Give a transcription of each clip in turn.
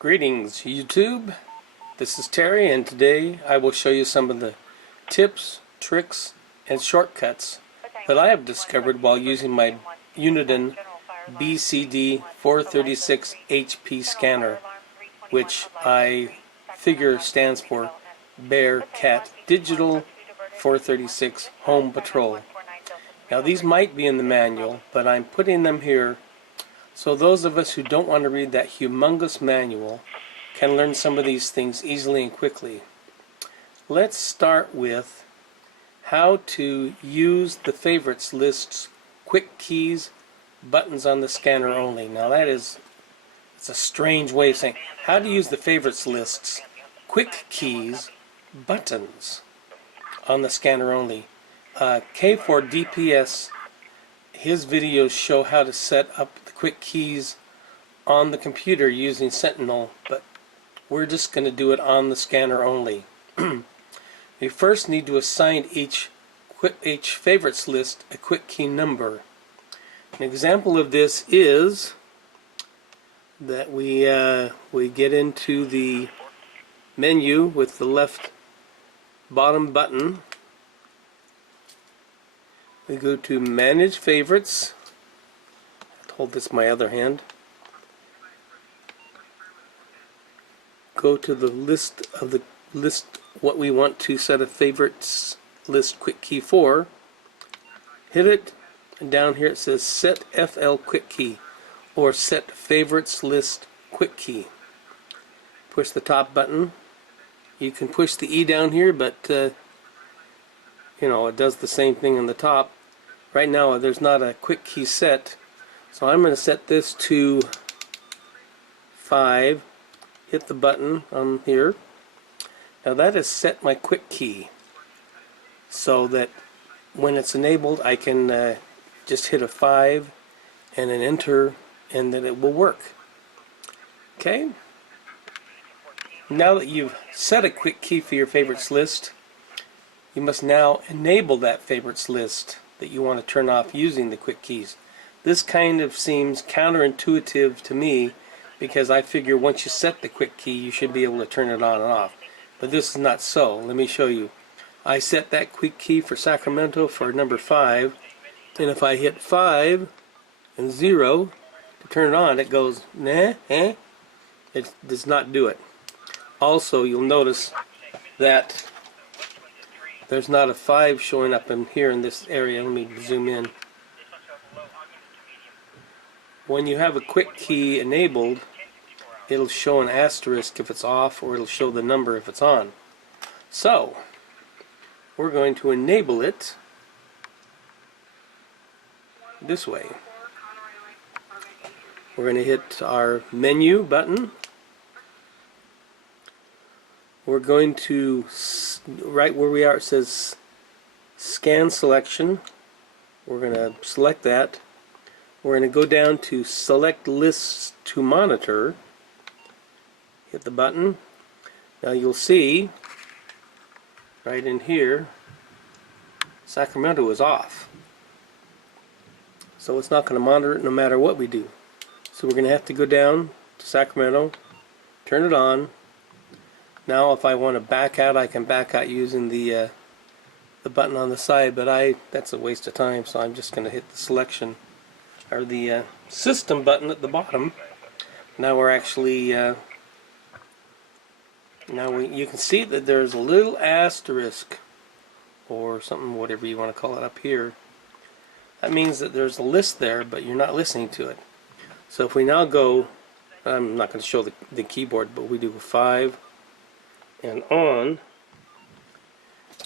Greetings YouTube, this is Terry, and today I will show you some of the tips, tricks, and shortcuts that I have discovered while using my Uniden BCD 436 HP scanner, which I figure stands for Bear Cat Digital 436 Home Patrol. Now these might be in the manual, but I'm putting them here so those of us who don't want to read that humongous manual can learn some of these things easily and quickly. Let's start with how to use the favorites lists, quick keys, buttons on the scanner only. Now it's a strange way of saying how to use the favorites lists, quick keys, buttons on the scanner only. K4DPS, his videos show how to set up the quick keys on the computer using Sentinel, but we're just going to do it on the scanner only. We first need to assign each favorites list a quick key number. An example of this is that we get into the menu with the left bottom button. We go to Manage Favorites. I'll hold this in my other hand. Go to the list what we want to set a favorites list quick key for. Hit it, and down here it says Set FL Quick Key or Set Favorites List Quick Key. Push the top button. You can push the E down here, but it does the same thing on the top. Right now there's not a quick key set, so I'm going to set this to 5. Hit the button on here. Now that has set my quick key so that when it's enabled I can just hit a 5 and an enter, and then it will work. Okay? Now that you've set a quick key for your favorites list, you must now enable that favorites list that you want to turn off using the quick keys. This kind of seems counterintuitive to me because I figure once you set the quick key you should be able to turn it on and off. But this is not so. Let me show you. I set that quick key for Sacramento for number 5, and if I hit 5 and 0 to turn it on, it goes nah, eh? It does not do it. Also, you'll notice that there's not a 5 showing up in here in this area. Let me zoom in. When you have a quick key enabled, it'll show an asterisk if it's off, or it'll show the number if it's on. So, we're going to enable it this way. We're going to hit our menu button. We're going to, right where we are, it says scan selection. We're going to select that. We're going to go down to select lists to monitor. Hit the button. Now you'll see right in here Sacramento is off. So it's not going to monitor it no matter what we do. So we're going to have to go down to Sacramento, turn it on. Now if I want to back out, I can back out using the button on the side, but that's a waste of time, so I'm just going to hit the selection or the system button at the bottom. Now we're actually you can see that there's a little asterisk or something, whatever you want to call it, up here. That means that there's a list there, but you're not listening to it. So if we now go, I'm not going to show the keyboard, but we do 5 and on,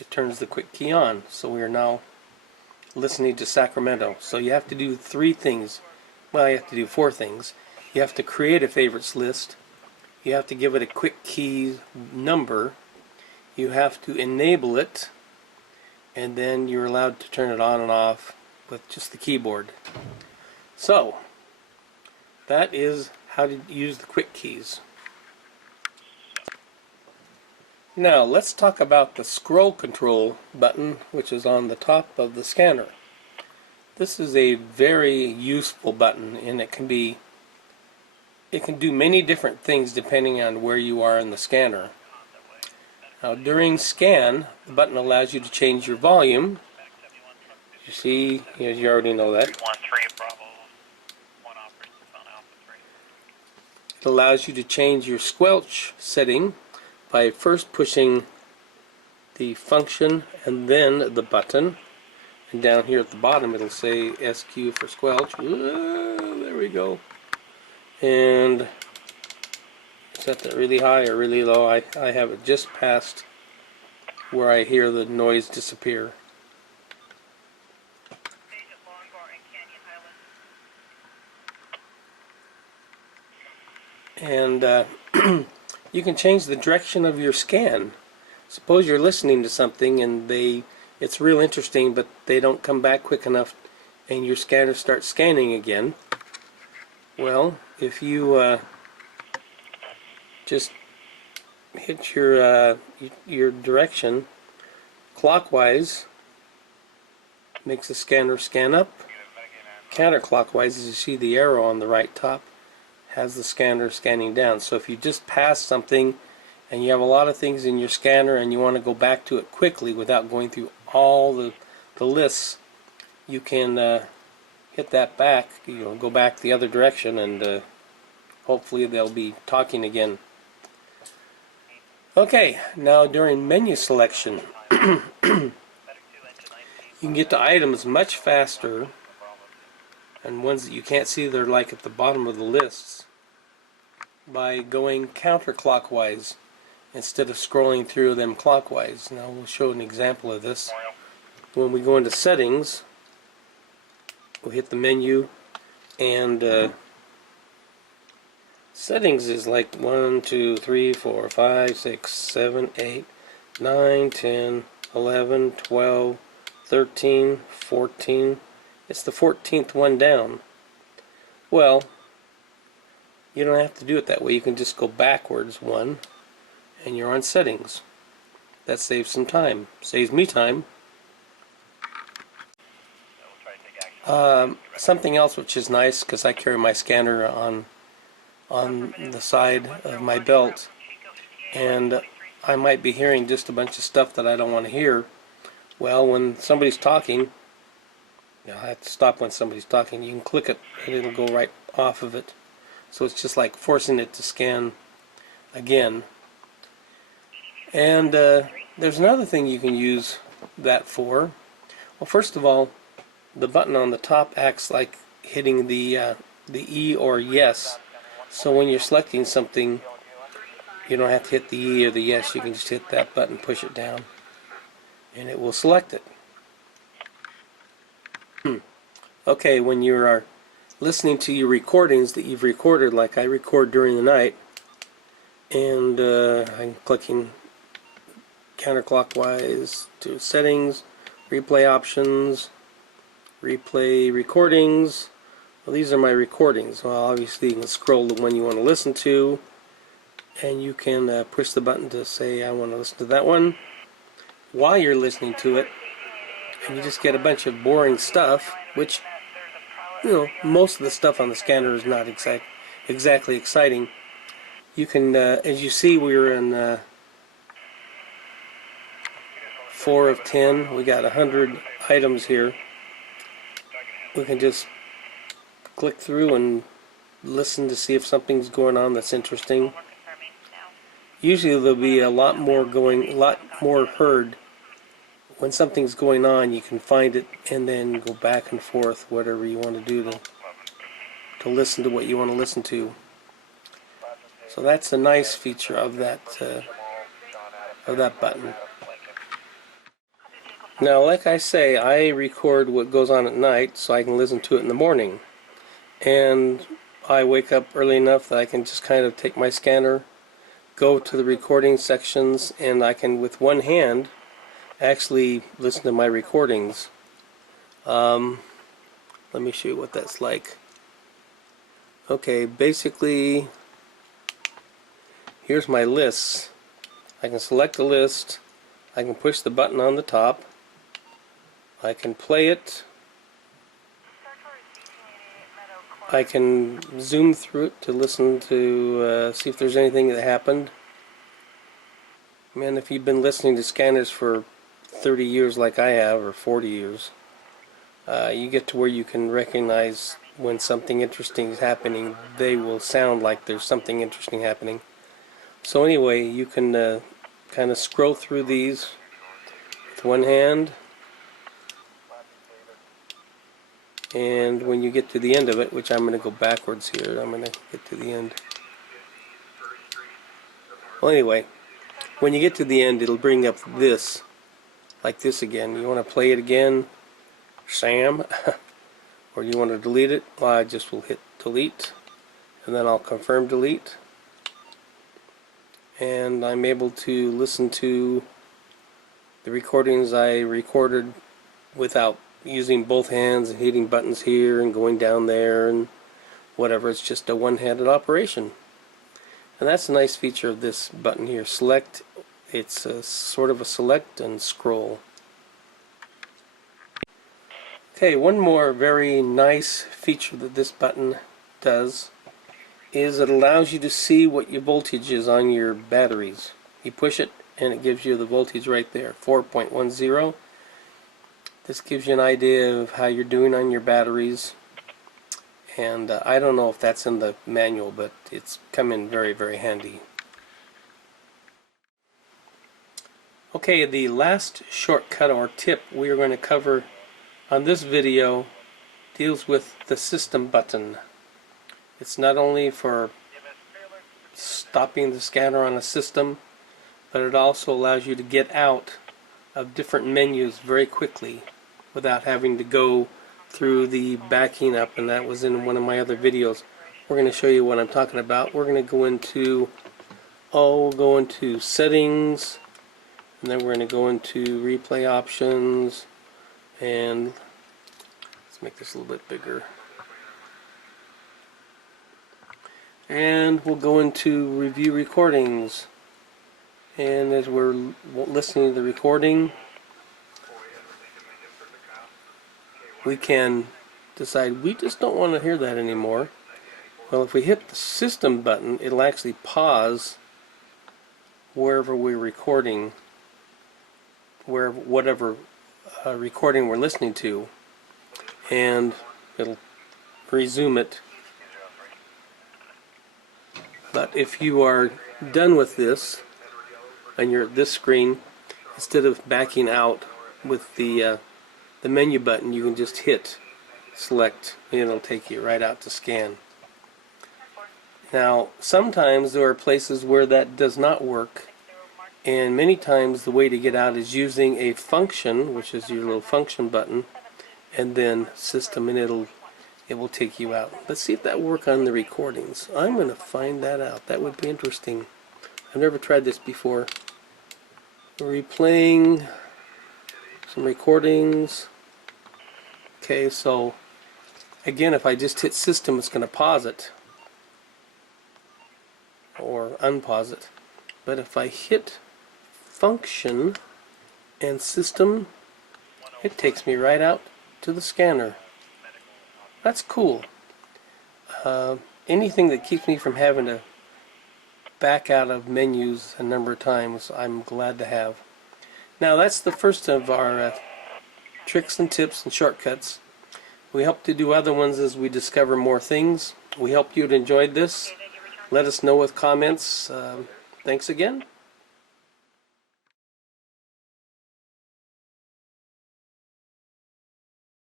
it turns the quick key on. So we are now listening to Sacramento. So you have to do 3 things. Well, you have to do 4 things. You have to create a favorites list. You have to give it a quick key number. You have to enable it, and then you're allowed to turn it on and off with just the keyboard. So that is how to use the quick keys. Now let's talk about the scroll control button, which is on the top of the scanner. This is a very useful button, and it can be it can do many different things depending on where you are in the scanner. Now during scan, the button allows you to change your volume. You see, you already know that. It allows you to change your squelch setting by first pushing the function and then the button. And down here at the bottom it'll say SQ for squelch. There we go. And set that really high or really low. I have it just past where I hear the noise disappear. And you can change the direction of your scan. Suppose you're listening to something and it's real interesting, but they don't come back quick enough and your scanner starts scanning again. Well, if you just hit your direction clockwise, makes the scanner scan up. Counterclockwise, as you see the arrow on the right top, has the scanner scanning down. So if you just pass something and you have a lot of things in your scanner and you want to go back to it quickly without going through all the lists, you can hit that back, go back the other direction, and hopefully they'll be talking again. Okay, now during menu selection, you can get to items much faster, and ones that you can't see, they're like at the bottom of the lists, by going counterclockwise instead of scrolling through them clockwise. Now we'll show an example of this. When we go into settings, we'll hit the menu, and settings is like 1, 2, 3, 4, 5, 6, 7, 8, 9, 10, 11, 12, 13, 14. It's the 14th one down. Well, you don't have to do it that way. You can just go backwards one, and you're on settings. That saves some time. Saves me time. Something else which is nice, because I carry my scanner on the side of my belt, and I might be hearing just a bunch of stuff that I don't want to hear. Well, when somebody's talking, I have to stop when somebody's talking. You can click it and it'll go right off of it. So it's just like forcing it to scan again. And there's another thing you can use that for. Well, first of all, the button on the top acts like hitting the E or yes. So when you're selecting something, you don't have to hit the E or the yes. You can just hit that button, push it down, and it will select it. Okay, when you are listening to your recordings that you've recorded, like I record during the night, and I'm clicking counterclockwise to settings, replay options, replay recordings. Well, these are my recordings. Well, obviously you can scroll the one you want to listen to, and you can push the button to say I want to listen to that one while you're listening to it, and you just get a bunch of boring stuff, which, most of the stuff on the scanner is not exactly exciting. You can, as you see, we're in 4 of 10. We got 100 items here. We can just click through and listen to see if something's going on that's interesting. Usually there'll be a lot more heard. When something's going on, you can find it and then go back and forth, whatever you want to do to listen to what you want to listen to. So that's a nice feature of that button. Now, like I say, I record what goes on at night so I can listen to it in the morning. And I wake up early enough that I can just kind of take my scanner, go to the recording sections, and I can, with one hand, actually listen to my recordings. Let me show you what that's like. Okay, basically, here's my lists. I can select a list, I can push the button on the top, I can play it, I can zoom through it to listen to see if there's anything that happened. Man, if you've been listening to scanners for 30 years like I have, or 40 years, you get to where you can recognize when something interesting is happening. They will sound like there's something interesting happening. So anyway, you can kind of scroll through these with one hand, and when you get to the end of it, which I'm going to go backwards here, I'm going to get to the end. Well, anyway, when you get to the end, it'll bring up this, like this again. You want to play it again, Sam, or you want to delete it? Well, I just will hit delete, and then I'll confirm delete, and I'm able to listen to the recordings I recorded without using both hands and hitting buttons here and going down there and whatever. It's just a one-handed operation. And that's a nice feature of this button here, select. It's a sort of a select and scroll. Okay, one more very nice feature that this button does is it allows you to see what your voltage is on your batteries. You push it and it gives you the voltage right there, 4.10. This gives you an idea of how you're doing on your batteries, and I don't know if that's in the manual, but it's come in very, very handy. Okay, the last shortcut or tip we are going to cover on this video deals with the system button. It's not only for stopping the scanner on a system, but it also allows you to get out of different menus very quickly without having to go through the backing up, and that was in one of my other videos. We're going to show you what I'm talking about. We're going to go into we'll go into settings, and then we're going to go into replay options, and let's make this a little bit bigger, and we'll go into review recordings. And as we're listening to the recording, we can decide we just don't want to hear that anymore. Well, if we hit the system button, it'll actually pause wherever we're recording, whatever recording we're listening to, and it'll resume it. But if you are done with this, and you're at this screen, instead of backing out with the menu button, you can just hit select and it'll take you right out to scan. Now, sometimes there are places where that does not work, and many times the way to get out is using a function, which is your little function button, and then system, and it will take you out. Let's see if that works on the recordings. I'm going to find that out. That would be interesting. I've never tried this before. Replaying some recordings. Okay, so again, if I just hit system, it's going to pause it or unpause it. But if I hit function and system, it takes me right out to the scanner. That's cool. Anything that keeps me from having to back out of menus a number of times, I'm glad to have. Now, that's the first of our tricks and tips and shortcuts. We hope to do other ones as we discover more things. We hope you'd enjoyed this. Let us know with comments. Thanks again.